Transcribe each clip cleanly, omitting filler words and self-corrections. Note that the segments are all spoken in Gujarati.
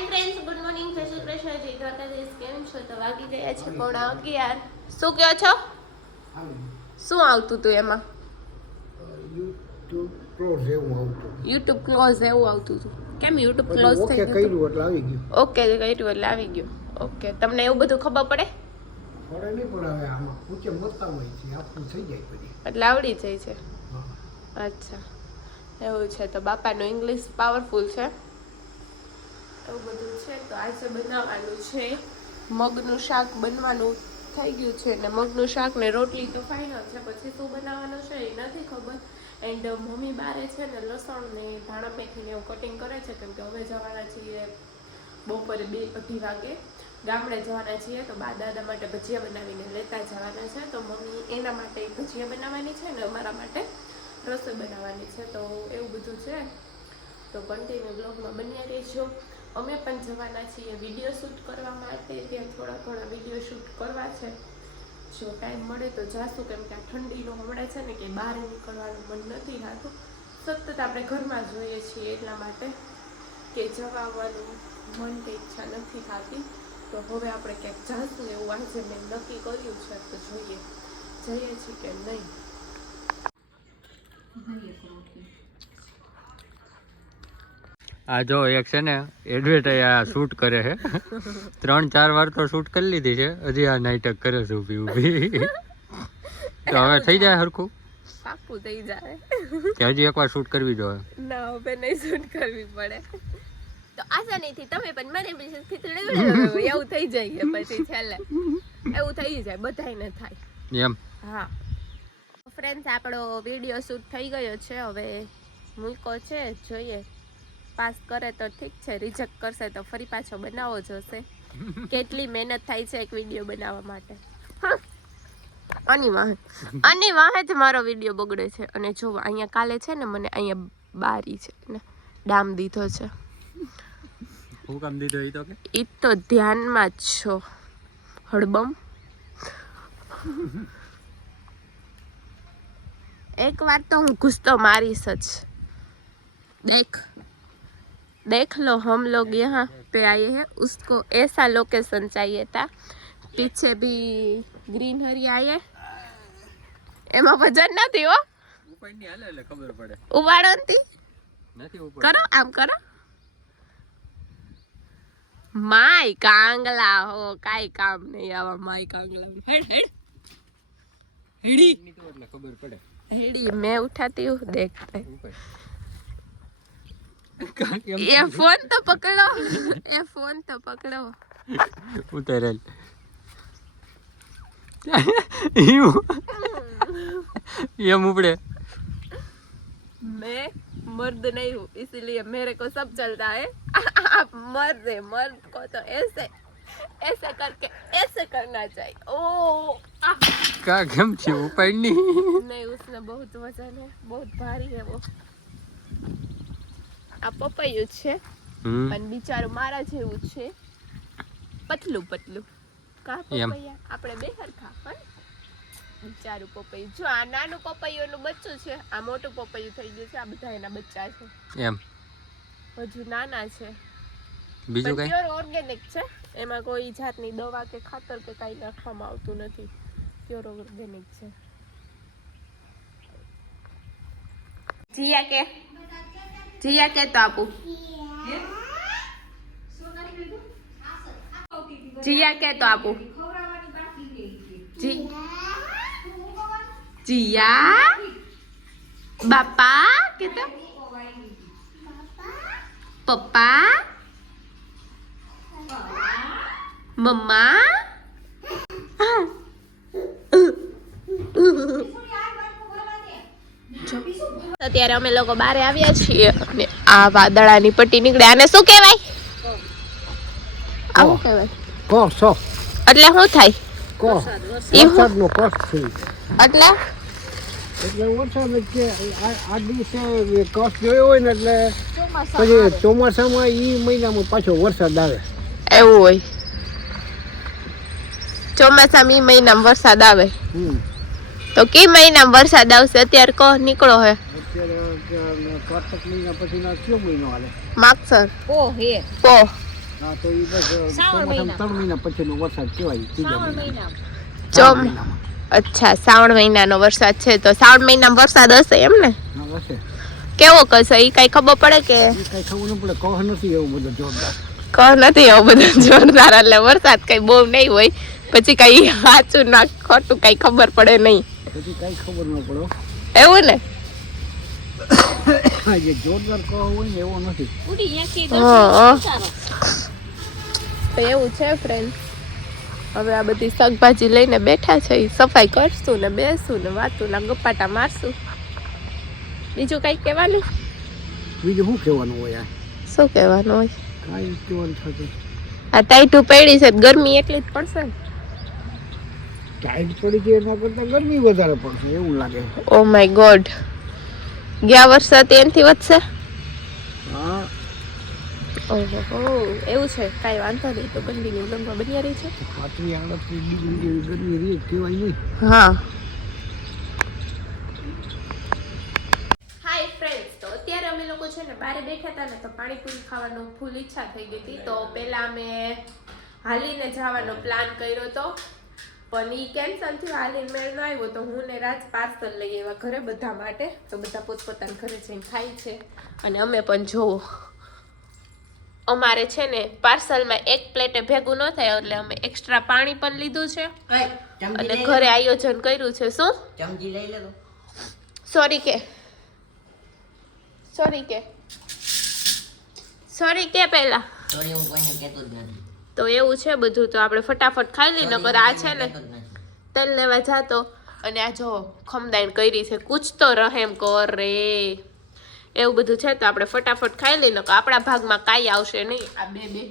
હાય ફ્રેન્ડ્સ, ગુડ મોર્નિંગ, જય શ્રી કૃષ્ણ, જય દ્વારકાધીશ. કેમ છો? તો વાગી ગયા છે 11:30. શું કહો છો? શું આવતું હતું એમાં? યુટ્યુબ ક્લોઝ એવું આવતું. યુટ્યુબ ક્લોઝ એવું આવતું હતું. કેમ યુટ્યુબ ક્લોઝ થઈ ઓકે ગયું? કર્યું એટલે આવી ગયું. ઓકે કર્યું એટલે આવી ગયું. ઓકે, તમને એવું બધું ખબર પડે? પડે નહીં, પણ હવે આમાં પૂછે મતતા હોય છે, આપણું થઈ જાય પછી. એટલે આવડી જાય છે. હા. અચ્છા, એવું છે. તો બાપાનું ઇંગ્લિશ પાવરફુલ છે. એવું બધું છે. તો આજે બનાવવાનું છે મગનું શાક. બનવાનું થઈ ગયું છે ને મગનું શાક ને રોટલી તો ફાઇનલ છે. પછી શું બનાવવાનું છે એ નથી ખબર. એન્ડ મમ્મી બારે છે ને લસણ ને ધાણા મેથીને એવું કટિંગ કરે છે, કેમ કે હવે જવાના છીએ બપોરે 2-2:30 વાગે ગામડે જવાના છીએ. તો બા દાદા માટે ભજીયા બનાવીને લેતા જવાના છે. તો મમ્મી એના માટે ભજીયા બનાવવાની છે ને અમારા માટે રસોઈ બનાવવાની છે. તો એવું બધું છે. તો કન્ટિન્યુ બ્લોગમાં બન્યા રહેજો. અમે પણ જવાના છીએ વિડીયો શૂટ કરવા માટે. ત્યાં થોડા ઘણા વિડીયો શૂટ કરવા છે. જો ટાઈમ મળે તો જાશું, કેમ કે આ ઠંડીનો હમણાં છે ને કે બહાર નીકળવાનું મન નથી થતું. સતત આપણે ઘરમાં જોઈએ છીએ, એટલા માટે કે જવા આવવાનું મન કે ઈચ્છા નથી થતી. તો હવે આપણે ક્યાંક જાશું એવું આજે મેં નક્કી કર્યું છે. તો જોઈએ જઈએ છીએ કે નહીં. આ જો એક છે ને એડવર્ટાઈઝ આ શૂટ કરે છે. 3-4 વાર તો શૂટ કરી લીધી છે, હજી આ નાટક કરે છે ઊભી ઊભી. તો હવે થઈ જાય હરખું? પાકું થઈ જાય કે હજી એકવાર શૂટ કરવી જોઈએ? ના, હવે નહીં શૂટ કરવી પડે. તો આસાનીથી તમે પણ મને બી ખીચડી એવું થઈ જાય પછી છેલ્લે એવું થઈ જાય, બધાયને થાય એમ. હા ફ્રેન્ડ્સ, આપણો વિડીયો શૂટ થઈ ગયો છે. હવે મૂકો છે, જોઈએ પાસ કરે તો ઠીક છે, રિજેક્ટ કરશે તો ફરી પાછો બનાવવો જોશે. કેટલી મહેનત થાય છે એક વિડીયો બનાવવા માટે. આની વાહે જ મારો વિડીયો બગડે છે. અને જો અહીંયા કાલે છે ને મને અહીંયા બારી છે ને ડામ દીધો છે. હું કામ દીધો ઈ તો ધ્યાનમાં જ છો હડબમ. એક વાર તો હું ગુસ્સો મારીશ જ. देख लो, हम लोग यहाँ पे आए हैं, उसको ऐसा लोकेशन चाहिए था, पीछे भी ग्रीनरी आए. એમાં વજન નથી હો, ખબર પડે. ઉવાડો નથી નથી કરો, આમ કરો. માય કાંગલા હો, કાઈ કામ નહીં આવા માય કાંગલા. હેડી એટલે ખબર પડે. હેડી मैं उठाती हूँ, देखते. ये फोन तो पकड़ो, ये फोन तो पकड़ो. ઉતારેલ એમ ઉપડે. मैं मर्द नहीं हूँ, इसीलिए मेरे को सब चलता है. आप मर्द है, मर्द को तो ऐसे ऐसे करके ऐसे करना चाहिए. ओ કા કેમ છે ઉપાડની? नहीं, उसने बहुत वजन है, बहुत भारी है वो. આ પપૈયું છે પણ બિચારું મારા જેવું છે, પતલું પતલું. કા પપૈયા આપણે બે હરખા, પણ બિચારું પપૈયું. જો આ નાનું પપૈયાનું બચ્ચું છે, આ મોટું પપૈયું થઈ ગયું છે. આ બધા એના બચ્ચા છે, એમ હજુ નાના છે. બીજું કઈ? પ્યોર ઓર્ગેનિક છે, એમાં કોઈ જાતની દવા કે ખાતર કે કાંઈ નાખવામાં આવતું નથી. પ્યોર ઓર્ગેનિક છે. જીયા કે તો આપું. જીયા કે તો આપું. જીયા બાપા કે તો પપ્પા મમ્મા. અત્યારે અમે લોકો બારે આવ્યા છીએ અને આ વાદળાની પટ્ટી નીકળે. આને શું કહેવાય? આવું કહેવાય. કોસો એટલે શું થાય? વરસાદનો કોસ છે. એટલે વરસાદ કે આ દિવસે કોસ જોયો હોય ને એટલે પછી ચોમાસામાં ઈ મહિનામાં પાછો વરસાદ આવે. એવું હોય, ચોમાસામાં ઈ મહિનામાં વરસાદ આવે. તો કે મહિનામાં વરસાદ આવશે? અત્યારે કહો, નીકળો હે. અત્યારે કાર્તક મહિના પછી ના કયો મહિનો હાલે? માગસર. પો હા તો એ બસ ચોમાસામાં 3 મહિના પછીનો વરસાદ કહેવાય ત્રીજા મહિનામાં. ચોમ મહિનામાં. અચ્છા શ્રાવણ મહિનાનો વરસાદ છે તો શ્રાવણ મહિનામાં વરસાદ હશે એમ ને હા હશે. કેવો કશે એ કઈ ખબર પડે કે એ કઈ ખબર ન પડે કહો નથી એવું બધું જોરદાર. કહ નથી એવું બધું જોરદાર એટલે વરસાદ કઈ બહુ નહીં હોય પછી કઈ સાચું ના ખોટું કઈ ખબર પડે નહીં પછી કઈ ખબર ન પડે. એવું ને જે જોરદાર કહો હોય ને એવો નથી. હા તો એવું છે ફ્રેન્ડ હવે આ બધી શાકભાજી લઈને બેઠા છે સફાઈ કરશું ને બેસું ને વાતું ના ગપ્પાટા મારશું બીજું કઈ કહેવાનું બીજું શું કહેવાનું હોય? શું કહેવાનું હોય કાંઈ કહેવાનું થતું. આ ટાઈટું પડી છે તો ગરમી એટલી જ પડશે ને ટાઈટ પડી છે એના કરતાં ગરમી વધારે પડશે એવું લાગે. ઓ માય ગોડ ગયા વર્ષે એનાથી વધશે હા ઓહો એવું છે કાંઈ વાંધો નહીં તો કન્ટિન્યુ લંબા બની રહી છે 35-38 ડિગ્રી જેવી ગરમી રહી કહેવાય નહીં. હા હાય ફ્રેન્ડ્સ તો અત્યારે અમે લોકો છે ને બહાર બેઠા હતા ને તો પાણીપુરી ખાવાનો ફૂલ ઈચ્છા થઈ ગઈ હતી તો પહેલા અમે હાલીને જવાનો પ્લાન કર્યો હતો પણ ઈ કેન્સલ થયું હાલીને મેળ ન આવ્યો તો હું ને રાજ પાર્સલ લઈ આવ્યા ઘરે બધા માટે તો બધા પોતપોતાના ઘરે જઈને ખાય છે અને અમે પણ જોવો અમારે છે ને પાર્સલમાં એક પ્લેટે ભેગું ન થાય એટલે અમે એક્સ્ટ્રા પાણી પણ લીધું છે અને ઘરે આયોજન કર્યું છે શું ચમચી લઈ લેજો. સોરી કે પહેલા સોરી હું કોઈને કહેતો જ નથી. તો એવું છે બધું તો આપણે ફટાફટ ખાઈ લઈ નકર આ છે ને કહેતો જ નથી. તેલ લેવા જાતો અને આ જો ખમદાઈન કરી છે કુછ તો રહેમ કર રે એવું બધું છે તો આપણે ફટાફટ ખાઈ લઈ નકર આપણા ભાગમાં કાંઈ આવશે નહીં આ બે છે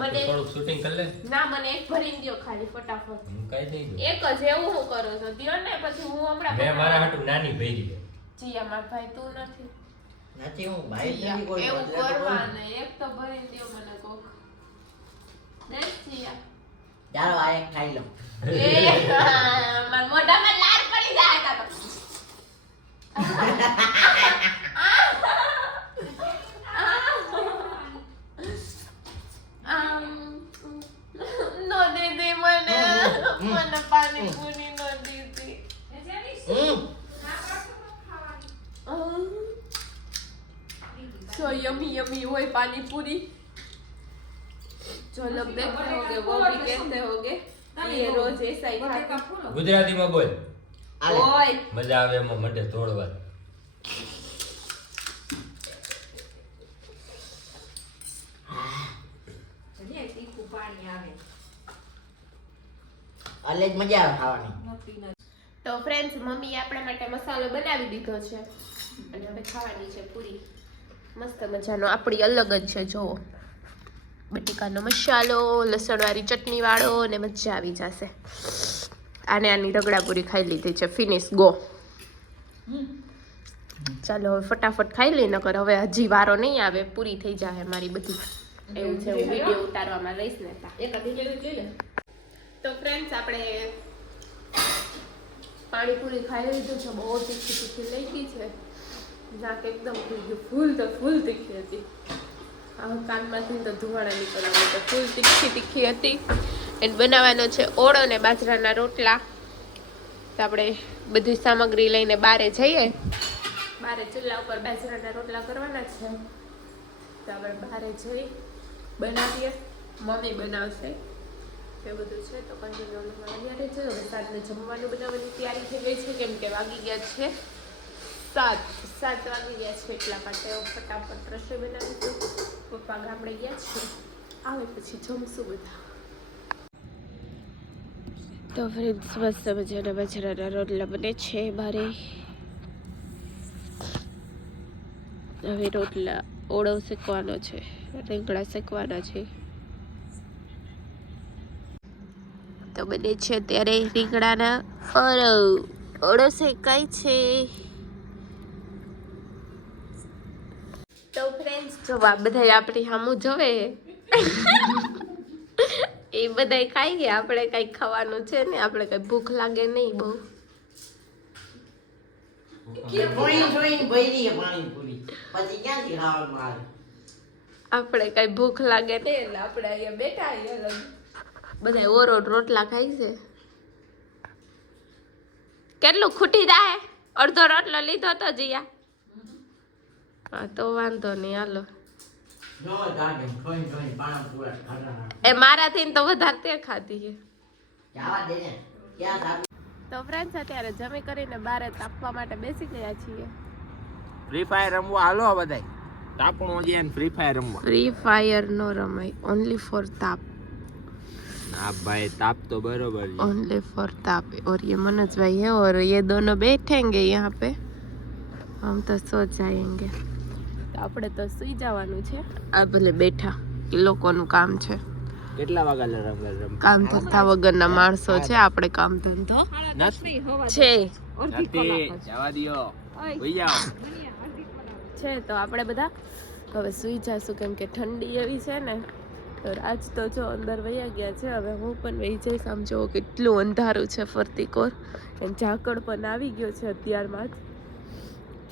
મને થોડુંક શૂટિંગ કરી લે ના મને એક ભરીને દ્યો ખાલી ફટાફટ હું કાઈ નહીં દઉં. એક જ એવું હું કરો છો દ્યો ને પછી હું હમણાં મેં મારા હાટુ નાની ભરી છે. જીયા માર ભાઈ તું નથી નથી હું ભાઈ જીયા, નથી કોઈ એવું બદલે તો કરવા કોણ? ને એક તો ભરીને દ્યો મને કોક દેખ જીયા ચાલો આ એક ખાઈ લો. એ માર મોઢામાં લાર પડી જાય તા તો નો દીદી મને પાણીપુરી નો દીદી so yummy હોય पानीपुरी जो लोग देखते होंगे वो भी कहते होंगे ये रोज ऐसा ही खाते ગુજરાતીમાં બોલ ओए મજા આવે એમાં મટે તોડવા. એટલે જ મજા આવે ખાવાની. તો ફ્રેન્ડ્સ મમ્મી આપણા માટે મસાલો બનાવી દીધો છે અને હવે ખાવાની છે પૂરી મસ્ત મજાનો આપણી અલગ જ છે જો બટેકાનો મસાલો લસણવાળી ચટણી વાળો ને મજા આવી જશે આને આની રગડા પૂરી ખાઈ લીધી છે ફિનિશ ગો ચાલો હવે ફટાફટ ખાઈ લઈ નકર હવે હજી વારો નહીં આવે પૂરી થઈ જાય મારી બધી એવું છે હું વિડીયો ઉતારવામાં રહીશ ને તો ફ્રેન્ડ્સ આપણે પાણીપુરી ખાઈ લીધું છે બહુ તીખી લઈ ગઈ છે નાક એકદમ થઈ ગયું ફૂલ તીખી હતી આ કાનમાંથી તો ધુવાડા નીકળવા તો ફૂલ તીખી હતી એને બનાવવાનો છે ઓળો ને બાજરાના રોટલા તો આપણે બધી સામગ્રી લઈને બારે જઈએ બારે ચૂલા ઉપર બાજરાના રોટલા કરવાના છે તો આપણે બારે જઈ બનાવીએ મમ્મી બનાવશે એ બધું છે તો કન્ટિન્યુ અહીંયા રહેજો હવે સાંજને જમવાનું બનાવવાની તૈયારી થઈ ગઈ છે કેમ કે વાગી ગયા છે 7 વાગી ગયા છે એટલા માટે ફટાફટ રસોઈ બનાવીશું પપ્પા ગામડે ગયા છે આવે પછી જમશું બધા તો ફ્રેન્ડ્સ મસ્ત મજાના બાજરાના રોટલા બને છે મારે હવે રોટલા ઓળો શેકવાનો છે રીંગણા શેકવાના છે તો બને છે અત્યારે રીંગણાના ઓળો શેકાય છે તો ફ્રેન્ડ્સ જો આ બધા આપણી સામું જોવે એ બધા ખાઈ ગયા આપણે કઈ ખાવાનું છે ને આપણે કઈ ભૂખ લાગે નહીં બહુ જોઈને ભરી પાણીપુરી પછી ક્યાંથી ખાવાનું આવે? આપણે કઈ ભૂખ લાગે નહીં એટલે આપણે અહીંયા બેઠા અહીંયા બધા ઓરો રોટલા ખાઈ છે. કેટલું ખૂટી જાય? અડધો રોટલો લીધો તો જીયા. હા તો વાંધો નહીં, હાલો. જો જાગે જોઈ પાણા પૂરા ખાના એ મારાથી તો વધારે તે ખાધી છે. જાવા દે ને ક્યાં થાક તો ફ્રેન્ડ્સ અત્યારે જમી કરીને બારે તાપવા માટે બેસી ગયા છીએ. ફ્રી ફાયર રમવા હાલો બધાય. તાપણો જે ફ્રી ફાયર રમવા. फ्री फायर नो रमाई, ओनली फॉर ताप, ના ભાઈ તાપ તો બરોબર છે. ओनली फॉर ताप. और ये मनोज भाई है और ये दोनों बैठेंगे यहाँ पे, हम तो सो जाएंगे. તો આપણે તો સુઈ જવાનું છે. આ ભલે બેઠા એ લોકોનું કામ છે. કેટલા વાગ્યા રમ કામ ધંધા વગરના માણસો છે, આપણે કામ ધંધો નથી છે જવા દિયો હોઈ જાઓ. છે. તો આપણે બધા હવે સુઈ જઈશું કેમ કે ઠંડી એવી છે ને. તો આજ તો જો અંદર વયા ગયા છે, હવે હું પણ વહી જઈશ. આમ જો કેટલું અંધારું છે ફરતી કોર, અને ઝાકળ પણ આવી ગયો છે અત્યારમાં જ.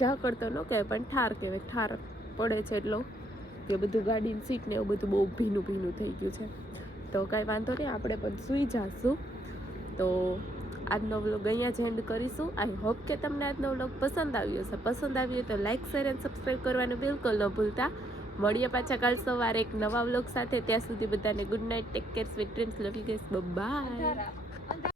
ઝાકળ તો ન કહેવાય પણ ઠાર કહેવાય, ઠાર પડે છે એટલો કે બધું ગાડીની સીટ ને એવું બધું બહુ ભીનું ભીનું થઈ ગયું છે. તો કાંઈ વાંધો નહીં, આપણે પણ સૂઈ જઈશું. તો આજનો વ્લોગ અહીંયા જ એન્ડ કરીશું. આઈ હોપ કે તમને આજનો વ્લોગ પસંદ આવ્યો હશે. પસંદ આવ્યો તો લાઇક શેર એન્ડ સબસ્ક્રાઈબ કરવાનું બિલકુલ ન ભૂલતા. મળીએ પાછા કાલ સવારે એક નવા વ્લોગ સાથે. ત્યાં સુધી બધાને good night, take care, sweet dreams, love you guys, by.